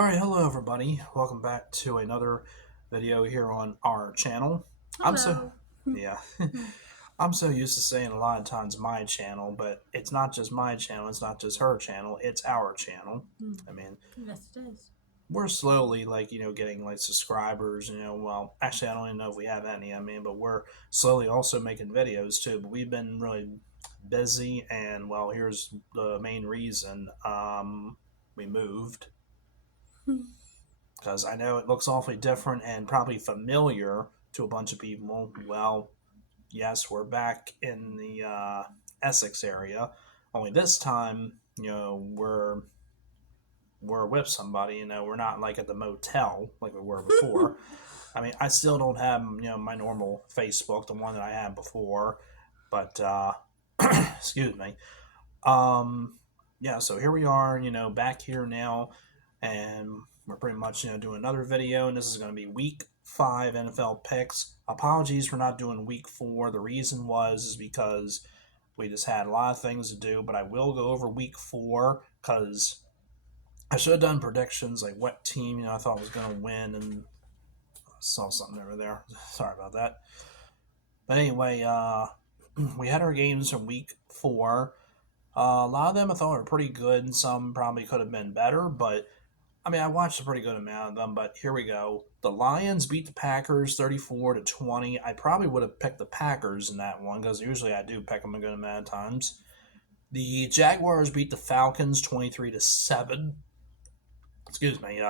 Alright, hello everybody. Welcome back to another video here on our channel. I'm so Hello. yeah. I'm so used to saying a lot of times my channel, but it's not just my channel, it's not just her channel, it's our channel. I mean, Yes, it is. we're slowly getting like subscribers, well, actually I don't even know if we have any, but we're slowly also making videos too, but we've been really busy and well, here's the main reason. We moved because I know it looks awfully different and probably familiar to a bunch of people. Well, yes, we're back in the Essex area. Only this time, we're with somebody. We're not like at the motel like we were before. I still don't have my normal Facebook, the one that I had before, but excuse me. Um, yeah, so here we are, back here now, and we're pretty much, doing another video, and this is going to be week 5 NFL picks. Apologies for not doing week 4. The reason is because we just had a lot of things to do, but I will go over week 4 because I should have done predictions, like what team, I thought was going to win, and I saw something over there. Sorry about that. But anyway, we had our games from week 4. A lot of them I thought were pretty good, and some probably could have been better. But I watched a pretty good amount of them. But here we go. The Lions beat the Packers 34-20. I probably would have picked the Packers in that one because usually I do pick them a good amount of times. The Jaguars beat the Falcons 23-7. Excuse me.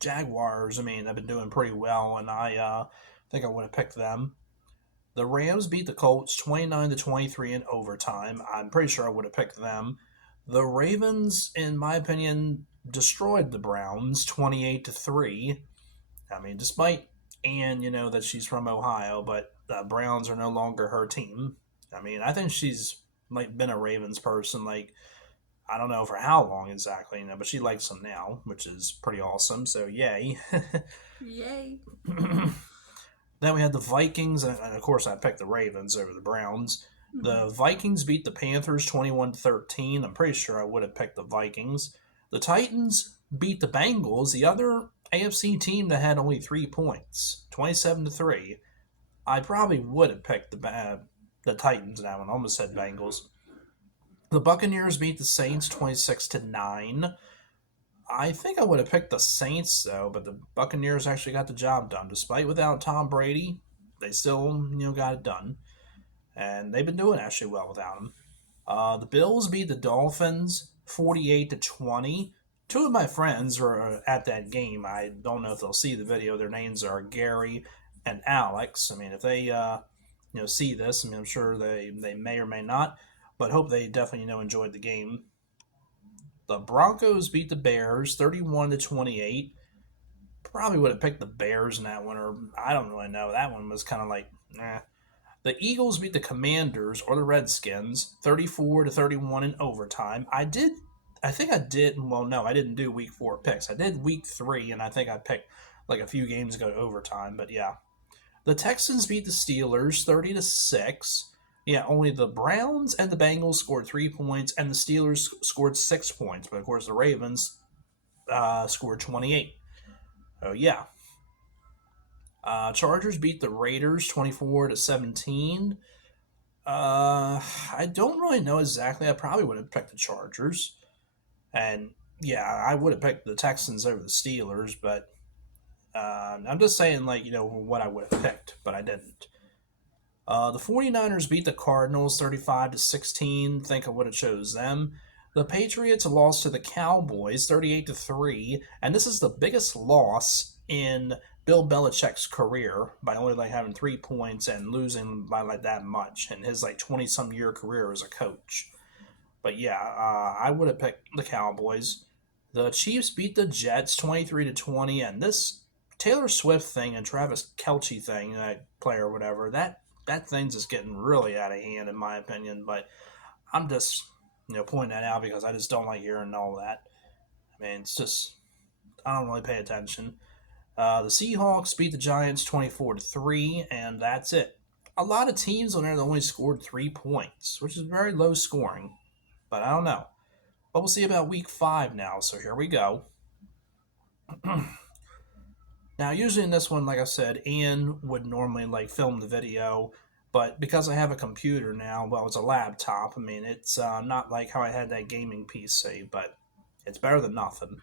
Jaguars. They've been doing pretty well, and I think I would have picked them. The Rams beat the Colts 29-23 in overtime. I'm pretty sure I would have picked them. The Ravens, in my opinion, destroyed the Browns 28-3. Despite Anne, that she's from Ohio, but the Browns are no longer her team. I think she's like been a Ravens person, like I don't know for how long exactly, but she likes them now, which is pretty awesome. So yay. Yay. Then we had the Vikings, and of course I picked the Ravens over the Browns. Mhm. The Vikings beat the Panthers 21-13. I'm pretty sure I would have picked the Vikings. The Titans beat the Bengals, the other AFC team that had only 3 points, 27-3. I probably would have picked the Titans in that one. I almost said Bengals. The Buccaneers beat the Saints 26-9. I think I would have picked the Saints though, but the Buccaneers actually got the job done. Despite without Tom Brady, they still got it done, and they've been doing actually well without him. The Bills beat the Dolphins 48-20. Two of my friends were at that game. I don't know if they'll see the video. Their names are Gary and Alex. If they see this, I'm sure they may or may not, but hope they definitely enjoyed the game. The Broncos beat the Bears 31-28. Probably would have picked the Bears in that one, or I don't really know. That one was kind of like, eh. The Eagles beat the Commanders or the Redskins 34-31 in overtime. I think I did. Well, no, I didn't do week 4 picks. I did week 3, and I think I picked like a few games ago to overtime. But yeah, the Texans beat the Steelers 30-6. Yeah, only the Browns and the Bengals scored 3 points, and the Steelers scored 6 points. But of course, the Ravens scored 28. Oh yeah. Chargers beat the Raiders 24-17. I don't really know exactly. I probably would have picked the Chargers, and yeah, I would have picked the Texans over the Steelers. But I'm just saying, like what I would have picked, but I didn't. The 49ers beat the Cardinals 35-16. Think I would have chose them. The Patriots lost to the Cowboys 38-3, and this is the biggest loss in Bill Belichick's career by only like having 3 points and losing by like that much in his like 20 some year career as a coach. But yeah, I would have picked the Cowboys. The Chiefs beat the Jets 23-20, and this Taylor Swift thing and Travis Kelce thing, that player or whatever, that thing's just getting really out of hand in my opinion. But I'm just pointing that out because I just don't like hearing all that. It's just I don't really pay attention. The Seahawks beat the Giants 24-3, and that's it. A lot of teams on there that only scored 3 points, which is very low scoring. But I don't know. But we'll see about week 5 now. So here we go. Now, usually in this one, like I said, Ian would normally like film the video, but because I have a computer now, well, it's a laptop. I mean, it's not like how I had that gaming PC, but it's better than nothing.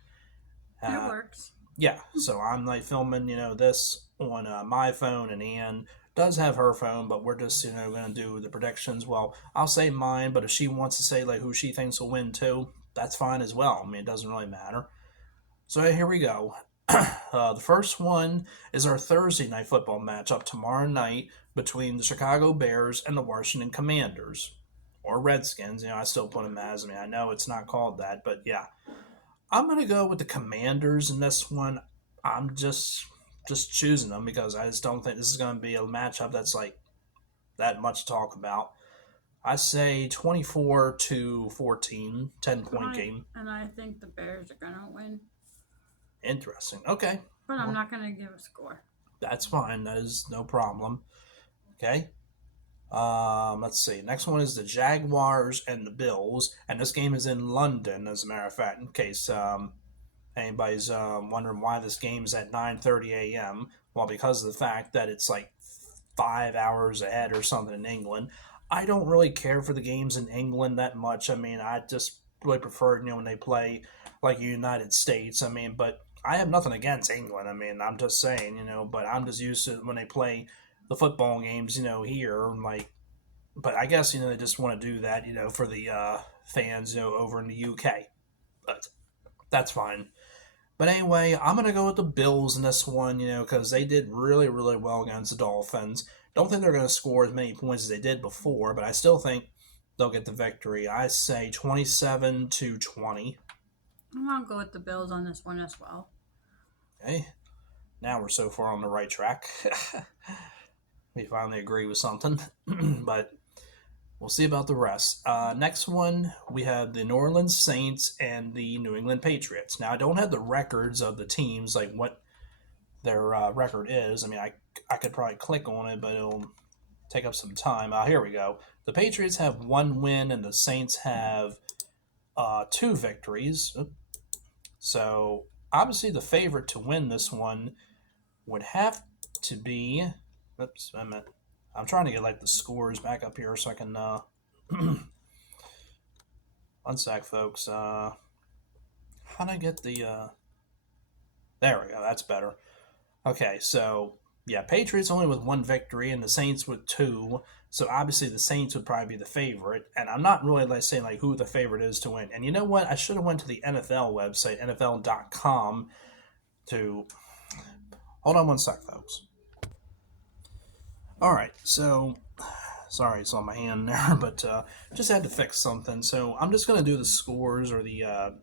It Uh, works. yeah, so I'm like filming, this on my phone, and Ann does have her phone, but we're just, going to do the predictions. Well, I'll say mine, but if she wants to say like who she thinks will win too, that's fine as well. I mean, it doesn't really matter. So here we go. The first one is our Thursday night football matchup tomorrow night between the Chicago Bears and the Washington Commanders. Or Redskins, I still put them as. I mean, I know it's not called that, but yeah. I'm going to go with the Commanders in this one. I'm just choosing them because I just don't think this is going to be a matchup that's like that much to talk about. I say 24 to 14, 10-point game. And I think the Bears are gonna win, Interesting. Okay. but I'm Well, not gonna give a score. that's fine. That is no problem. Okay. Let's see. Next one is the Jaguars and the Bills, and this game is in London, as a matter of fact. In case anybody's wondering why this game's at 9:30 a.m., well, because of the fact that it's like 5 hours ahead or something in England. I don't really care for the games in England that much. I mean, I just really prefer when they play like United States. I mean, but I have nothing against England. I mean, I'm just saying, but I'm just used to when they play the football games, here, like. But I guess they just want to do that, for the fans, over in the UK. But that's fine. But anyway, I'm going to go with the Bills in this one, because they did really, really well against the Dolphins. Don't think they're going to score as many points as they did before, but I still think they'll get the victory. I say 27 to 20. I'll go with the Bills on this one as well. Okay. Now we're so far on the right track. We finally agree with something. But we'll see about the rest. Next one, we have the New Orleans Saints and the New England Patriots. Now, I don't have the records of the teams, like what their record is. I mean, I could probably click on it, but it'll take up some time. Here we go. The Patriots have one win, and the Saints have two victories. So, obviously, the favorite to win this one would have to be. Oops, I'm trying to get like the scores back up here so I can. One sec, folks. How do I get the? There we go. That's better. Okay, so yeah, Patriots only with one victory, and the Saints with two. So obviously the Saints would probably be the favorite, and I'm not really like saying like who the favorite is to win. And you know what? I should have went to the NFL website, NFL.com, to. Hold on one sec, folks. All right, so sorry it's on my hand there, but just had to fix something. So I'm just gonna do the scores or the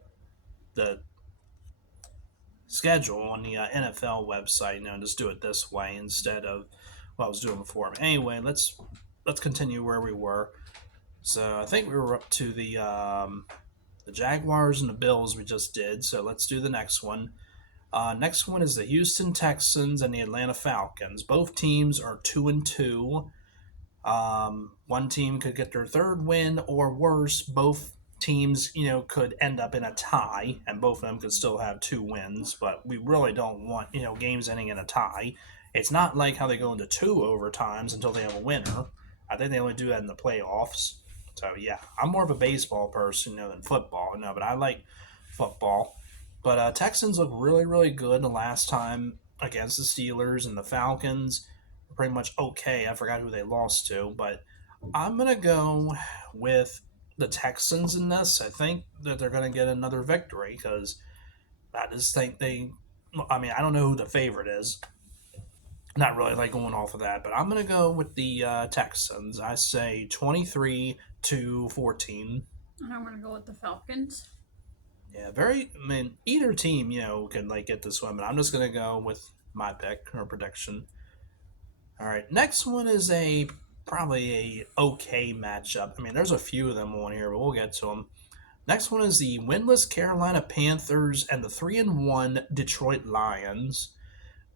schedule on the NFL website, and just do it this way instead of what I was doing before. But anyway, let's continue where we were. So I think we were up to the Jaguars and the Bills we just did. So let's do the next one. Next one is the Houston Texans and the Atlanta Falcons. Both teams are 2-2. One team could get their third win, or worse, both teams, could end up in a tie, and both of them could still have two wins. But we really don't want, games ending in a tie. It's not like how they go into two overtimes until they have a winner. I think they only do that in the playoffs. So yeah, I'm more of a baseball person, than football. No, but I like football. But Texans look really, really good the last time against the Steelers, and the Falcons were pretty much okay. I forgot who they lost to, but I'm going to go with the Texans in this. I think that they're going to get another victory because I just think I mean, I don't know who the favorite is. Not really like going off of that, but I'm going to go with the Texans. I say 23 to 14. And I'm gonna go with the Falcons. Yeah, I mean, either team, can like get this one, but I'm just gonna go with my pick or prediction. All right, next one is probably a okay matchup. I mean, there's a few of them on here, but we'll get to them. Next one is the winless Carolina Panthers and the 3-1 Detroit Lions.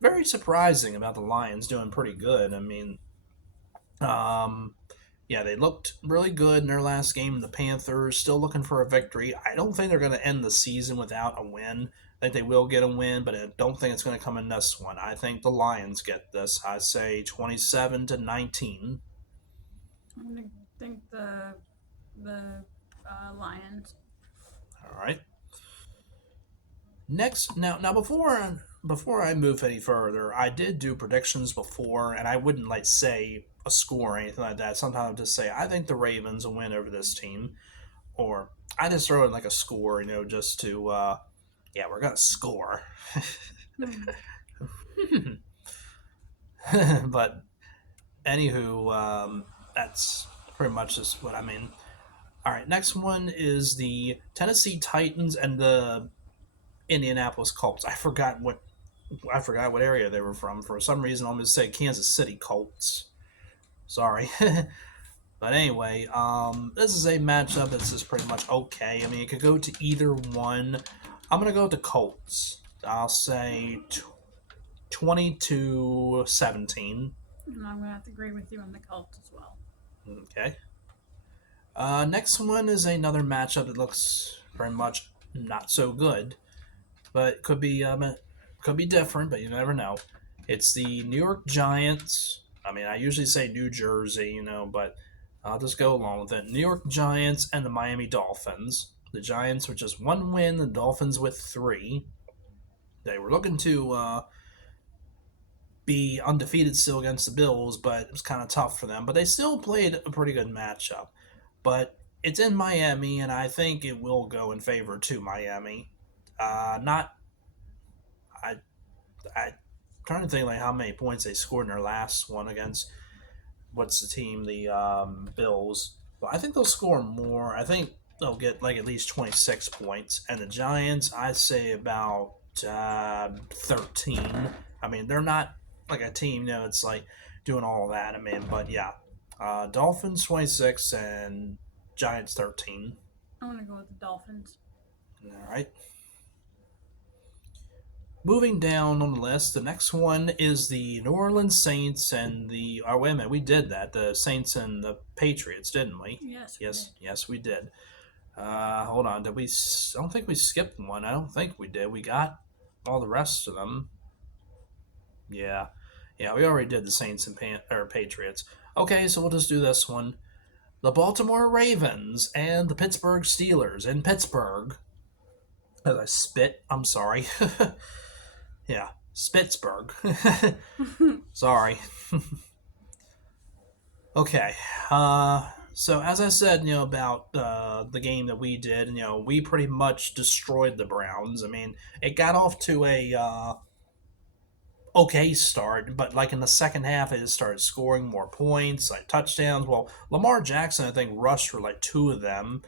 Very surprising about the Lions doing pretty good. I mean, Yeah, they looked really good in their last game. The Panthers still looking for a victory. I don't think they're going to end the season without a win. I think they will get a win, but I don't think it's going to come in this one. I think the Lions get this. I say 27-19. I'm gonna think the Lions. All right. Next, now before I move any further, I did do predictions before, and I wouldn't like say a score or anything like that. Sometimes I'll just say I think the Ravens will win over this team, or I just throw in like a score, just to yeah, we're gonna score. But anywho, that's pretty much just what I mean. All right, next one is the Tennessee Titans and the Indianapolis Colts. I forgot what area they were from. For some reason, I'm going to say Kansas City Colts. Sorry. But anyway, this is a matchup that's just pretty much okay. I mean, it could go to either one. I'm going to go with the Colts. I'll say 20-17. And I'm gonna have to agree with you on the Colts as well. Okay. Next one is another matchup that looks very much not so good, but could be different. But you never know. It's the New York Giants. I mean, I usually say New Jersey, but I'll just go along with it. New York Giants and the Miami Dolphins. The Giants with just one win, the Dolphins with three. They were looking to be undefeated still against the Bills, but it was kind of tough for them. But they still played a pretty good matchup. But it's in Miami, and I think it will go in favor to Miami. Not, I trying to think like how many points they scored in their last one against what's the team, the Bills. But I think they'll score more. I think they'll get like at least 26 points, and the Giants, I say about 13. I mean, they're not like a team, it's like doing all that. I mean, but yeah, Dolphins 26 and Giants 13. I'm gonna go with the Dolphins. All right. Moving down on the list, the next one is the New Orleans Saints and the. Oh, wait a minute, we did that. The Saints and the Patriots, didn't we? Yes. Yes, we did. Hold on, did we? I don't think we skipped one. I don't think we did. We got all the rest of them. Yeah, we already did the Saints and Patriots. Okay, so we'll just do this one. The Baltimore Ravens and the Pittsburgh Steelers in Pittsburgh. As I spit, I'm sorry. Yeah, Pittsburgh. Sorry. Okay. So as I said, about the game that we did, we pretty much destroyed the Browns. I mean, it got off to a okay start, but like in the second half, they just started scoring more points, like touchdowns. Well, Lamar Jackson, I think, rushed for like two of them.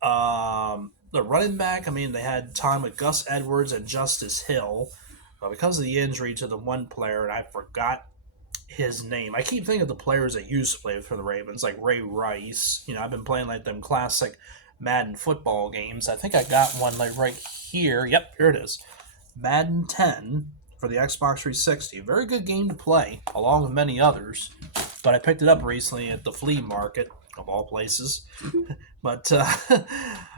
The running back, I mean, they had time with Gus Edwards and Justice Hill. But because of the injury to the one player, and I forgot his name. I keep thinking of the players that used to play for the Ravens, like Ray Rice. I've been playing like them classic Madden football games. I think I got one like right here. Yep, here it is. Madden 10 for the Xbox 360. Very good game to play, along with many others. But I picked it up recently at the flea market, of all places. But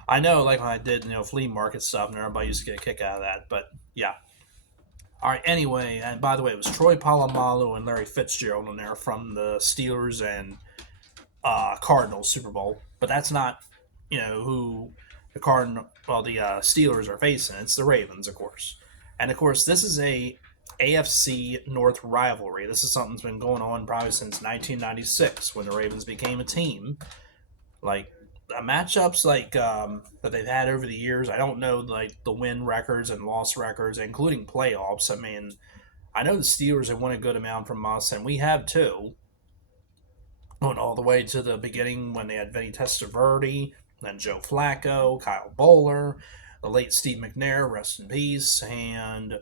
I know, like when I did, flea market stuff, and everybody used to get a kick out of that. But yeah. All right, anyway, and by the way, it was Troy Polamalu and Larry Fitzgerald in there from the Steelers and Cardinals Super Bowl. But that's not, who the Steelers are facing. It's the Ravens, of course. And, of course, this is a AFC North rivalry. This is something that's been going on probably since 1996 when the Ravens became a team. Like, matchups like that they've had over the years. I don't know like the win records and loss records, including playoffs. I mean, I know the Steelers have won a good amount from us, and we have too. Going all the way to the beginning when they had Vinny Testaverde, then Joe Flacco, Kyle Bowler, the late Steve McNair, rest in peace, and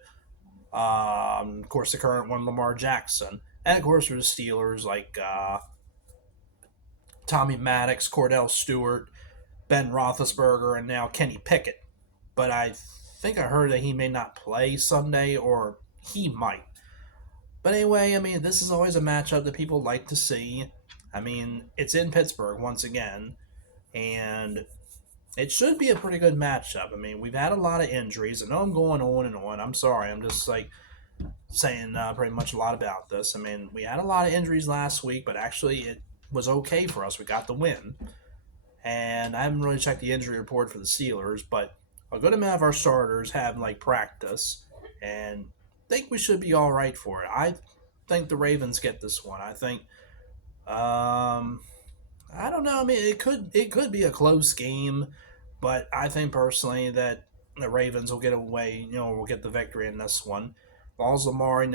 of course the current one, Lamar Jackson, and of course for the Steelers like. Tommy Maddox, Cordell Stewart, Ben Roethlisberger, and now Kenny Pickett. But I think I heard that he may not play Sunday, or he might. But anyway, I mean, this is always a matchup that people like to see. I mean, it's in Pittsburgh once again, and it should be a pretty good matchup. I mean, we've had a lot of injuries. I know I'm going on and on. I'm sorry. I'm just like saying pretty much a lot about this. I mean, we had a lot of injuries last week, but actually it was okay for us. We got the win. And I haven't really checked the injury report for the Steelers, but a good amount of our starters have like practice, and think we should be all right for it. I think the Ravens get this one. I think I don't know. I mean, it could be a close game, but I think personally that the Ravens will get away. Will get the victory in this one. As Lamar,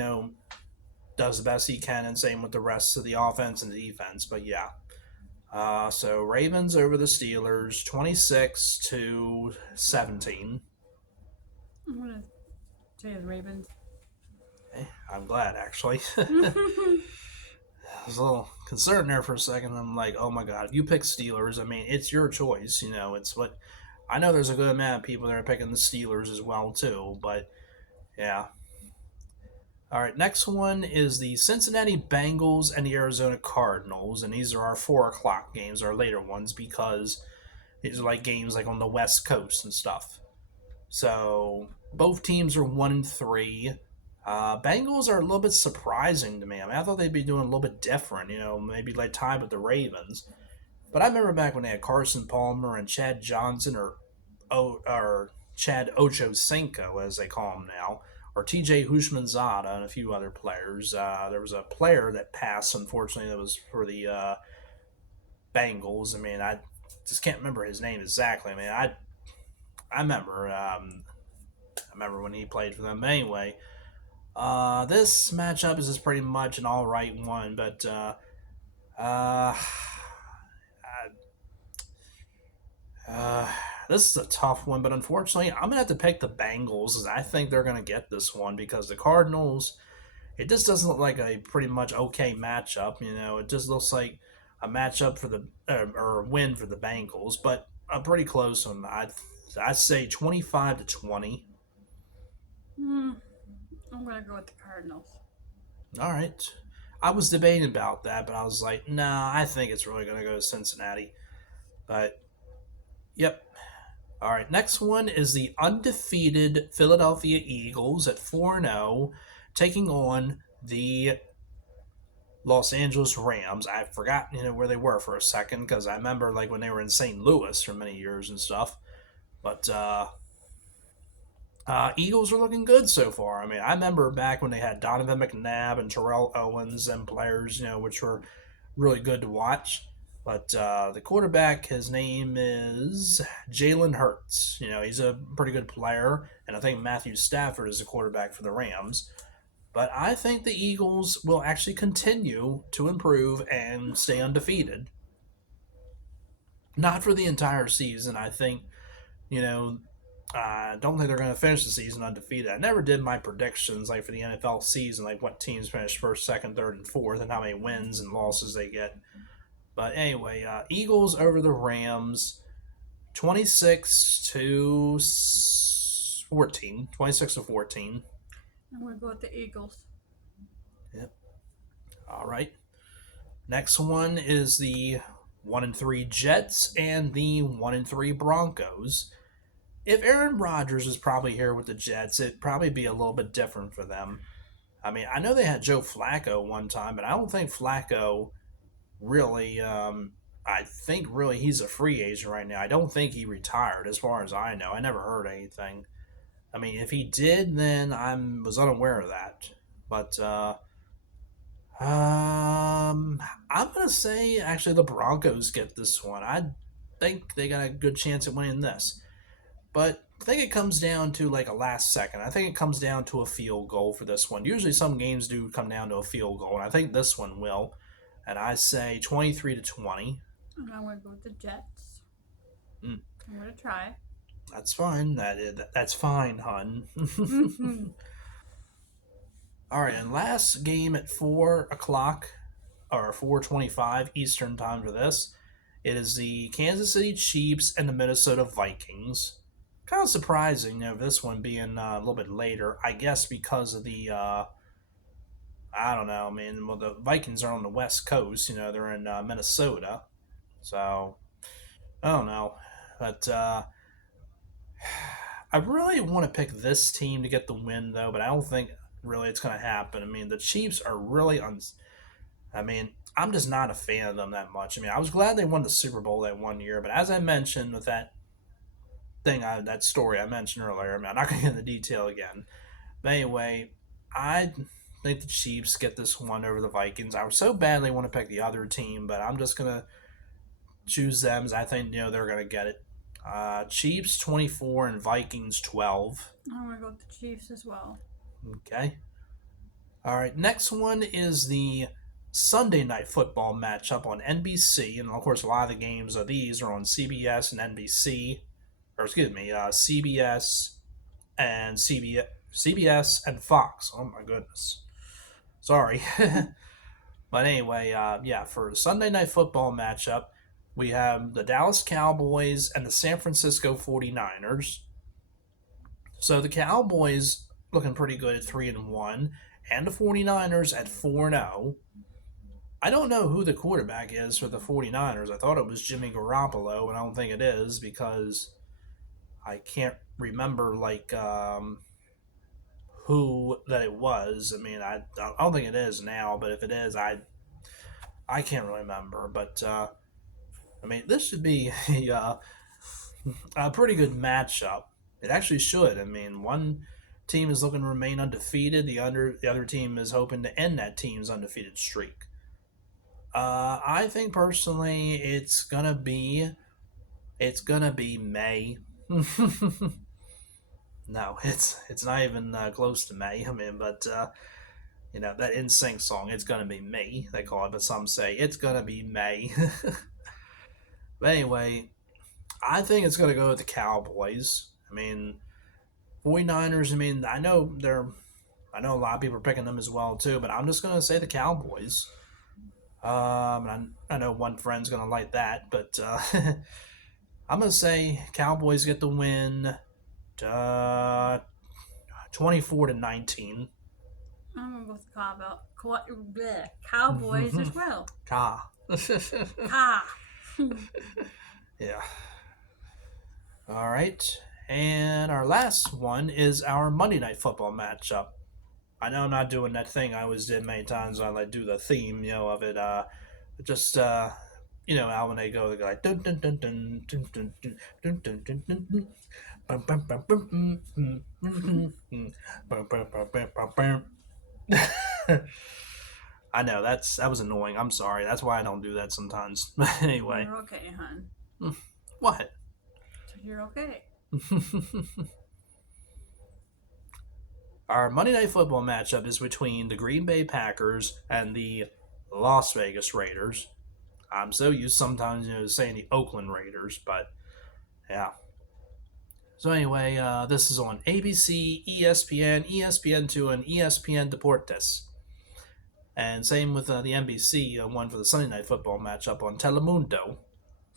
does the best he can, and same with the rest of the offense and the defense. But yeah, so Ravens over the Steelers, 26-17. I'm gonna say the Ravens. I'm glad actually. I was a little concerned there for a second. I'm like, oh my god, if you pick Steelers, I mean, it's your choice. It's what I know. There's a good amount of people that are picking the Steelers as well too. But yeah. All right, next one is the Cincinnati Bengals and the Arizona Cardinals, and these are our 4 o'clock games, our later ones, because these are like games like on the West Coast and stuff. So both teams are 1-3. Bengals are a little bit surprising to me. I mean, I thought they'd be doing a little bit different, maybe like tied with the Ravens. But I remember back when they had Carson Palmer and Chad Johnson, or Chad Ochocinco, as they call him now, or TJ Hushmanzada and a few other players. There was a player that passed, unfortunately, that was for the Bengals. I mean, I just can't remember his name exactly. I mean, I remember. I remember when he played for them. But anyway, this matchup is just pretty much an all right one, but uh, this is a tough one. But unfortunately, I'm gonna have to pick the Bengals, as I think they're gonna get this one, because the Cardinals, it just doesn't look like a pretty much okay matchup. It just looks like a matchup for the or a win for the Bengals, but a pretty close one. I'd say 25-20. I'm gonna go with the Cardinals. All right. I was debating about that, but I was like, nah, I think it's really going to go to Cincinnati. But, yep. All right. Next one is the undefeated Philadelphia Eagles at 4-0, taking on the Los Angeles Rams. I forgot, where they were for a second, because I remember like when they were in St. Louis for many years and stuff. But Eagles are looking good so far. I mean, I remember back when they had Donovan McNabb and Terrell Owens and players, which were really good to watch. But the quarterback, his name is Jalen Hurts. He's a pretty good player, and I think Matthew Stafford is the quarterback for the Rams. But I think the Eagles will actually continue to improve and stay undefeated. Not for the entire season. I think, I don't think they're going to finish the season undefeated. I never did my predictions like for the NFL season, like what teams finish first, second, third, and fourth, and how many wins and losses they get. But anyway, Eagles over the Rams, 26-14. 26-14. I'm gonna go with the Eagles. Yep. All right. Next one is the 1-3 Jets and the 1-3 Broncos. If Aaron Rodgers was probably here with the Jets, it'd probably be a little bit different for them. I mean, I know they had Joe Flacco one time, but I don't think Flacco really. I think really he's a free agent right now. I don't think he retired, as far as I know. I never heard anything. I mean, if he did, then I was unaware of that. But I'm gonna say actually the Broncos get this one. I think they got a good chance at winning this. But I think it comes down to like a last second. I think it comes down to a field goal for this one. Usually some games do come down to a field goal, and I think this one will. And I say 23-20. And I'm gonna go with the Jets. Mm. I'm gonna try. That's fine. That's fine, hun. All right, and last game at 4 o'clock, or 4:25 Eastern time for this. It is the Kansas City Chiefs and the Minnesota Vikings. Kind of surprising, this one being a little bit later. I guess because of the I don't know. I mean, well, the Vikings are on the West Coast. They're in Minnesota, so I don't know. But I really want to pick this team to get the win, though. But I don't think really it's going to happen. I mean, the Chiefs are really I mean, I'm just not a fan of them that much. I mean, I was glad they won the Super Bowl that one year, but as I mentioned with that story I mentioned earlier, I mean, I'm not going to get into detail again. But anyway, I think the Chiefs get this one over the Vikings. I so badly want to pick the other team, but I'm just gonna choose them as I think they're gonna get it. Chiefs 24 and Vikings 12. I'm gonna go with the Chiefs as well. Okay. All right. Next one is the Sunday night football matchup on NBC, and of course a lot of the games of these are on CBS and NBC, or excuse me, CBS and CBS and Fox. Oh my goodness. Sorry. But anyway, yeah, for the Sunday night football matchup, we have the Dallas Cowboys and the San Francisco 49ers. So the Cowboys looking pretty good at 3-1, and the 49ers at 4-0. I don't know who the quarterback is for the 49ers. I thought it was Jimmy Garoppolo, and I don't think it is because I can't remember who that it was. I mean, I don't think it is now, but if it is, I can't really remember. But I mean, this should be a pretty good matchup. It actually should. I mean, one team is looking to remain undefeated. The other team is hoping to end that team's undefeated streak. I think personally, it's gonna be May. No, it's not even close to May. I mean, but that NSYNC song, "It's Gonna Be Me," they call it, but some say it's gonna be May. But anyway, I think it's gonna go with the Cowboys. I mean, 49ers. I mean, I know a lot of people are picking them as well too, but I'm just gonna say the Cowboys. I know one friend's gonna like that, but I'm gonna say Cowboys get the win. Uh, 24-19. I'm gonna go with the Cowboys as well. Ka. Ah. Yeah. All right. And our last one is our Monday Night Football matchup. I know I'm not doing that thing I always did many times. I like do the theme, of it. Just how when they go, they go like dun dun dun dun dun dun dun dun dun dun dun. I know that was annoying. I'm sorry. That's why I don't do that sometimes. But anyway, You're okay, hon. what? You're okay. Our Monday Night Football matchup is between the Green Bay Packers and the Las Vegas Raiders. I'm so used sometimes saying the Oakland Raiders, but yeah. So anyway, this is on ABC, ESPN, ESPN2, and ESPN Deportes. And same with the NBC one for the Sunday Night Football matchup on Telemundo.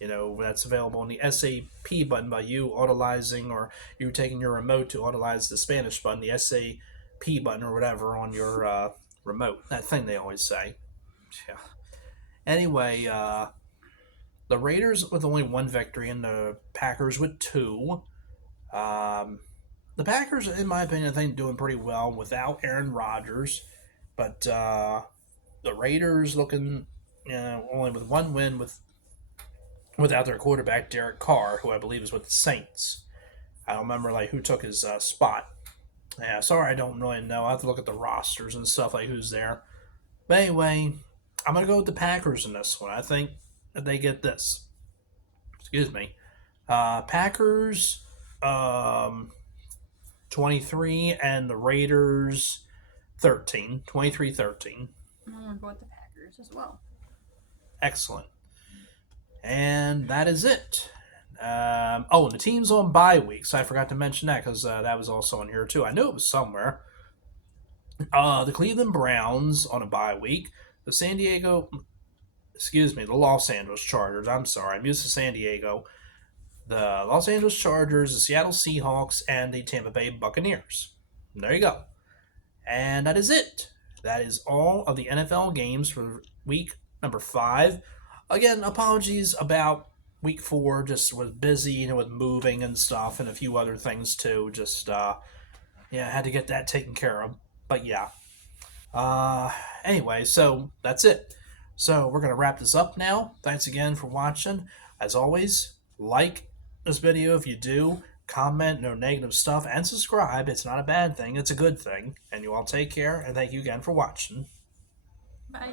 That's available on the SAP button by you autolyzing, or you taking your remote to autolyze the Spanish button, the SAP button or whatever on your remote. That thing they always say. Yeah. Anyway, the Raiders with only one victory and the Packers with two. The Packers, in my opinion, I think doing pretty well without Aaron Rodgers, but the Raiders looking only with one win without their quarterback Derek Carr, who I believe is with the Saints. I don't remember who took his spot. Yeah, sorry, I don't really know. I have to look at the rosters and stuff who's there. But anyway, I'm gonna go with the Packers in this one. I think that they get this. Excuse me. Packers 23 and the Raiders 13. 23-13. I'm gonna go with the Packers as well. Excellent. And that is it. And the team's on bye weeks. I forgot to mention that because that was also on here too. I knew it was somewhere. The Cleveland Browns on a bye week. The Los Angeles Chargers. I'm sorry, I'm used to San Diego. The Los Angeles Chargers, the Seattle Seahawks, and the Tampa Bay Buccaneers. There you go. And that is it. that is all of the NFL games for week number 5. Again, apologies about week 4. Just was busy, with moving and stuff, and a few other things too. Just had to get that taken care of. But yeah. Anyway, so that's it. So we're gonna wrap this up now. Thanks again for watching. As always, like this video if you do. Comment, no negative stuff, and subscribe. It's not a bad thing. It's a good thing. And you all take care, and thank you again for watching. Bye.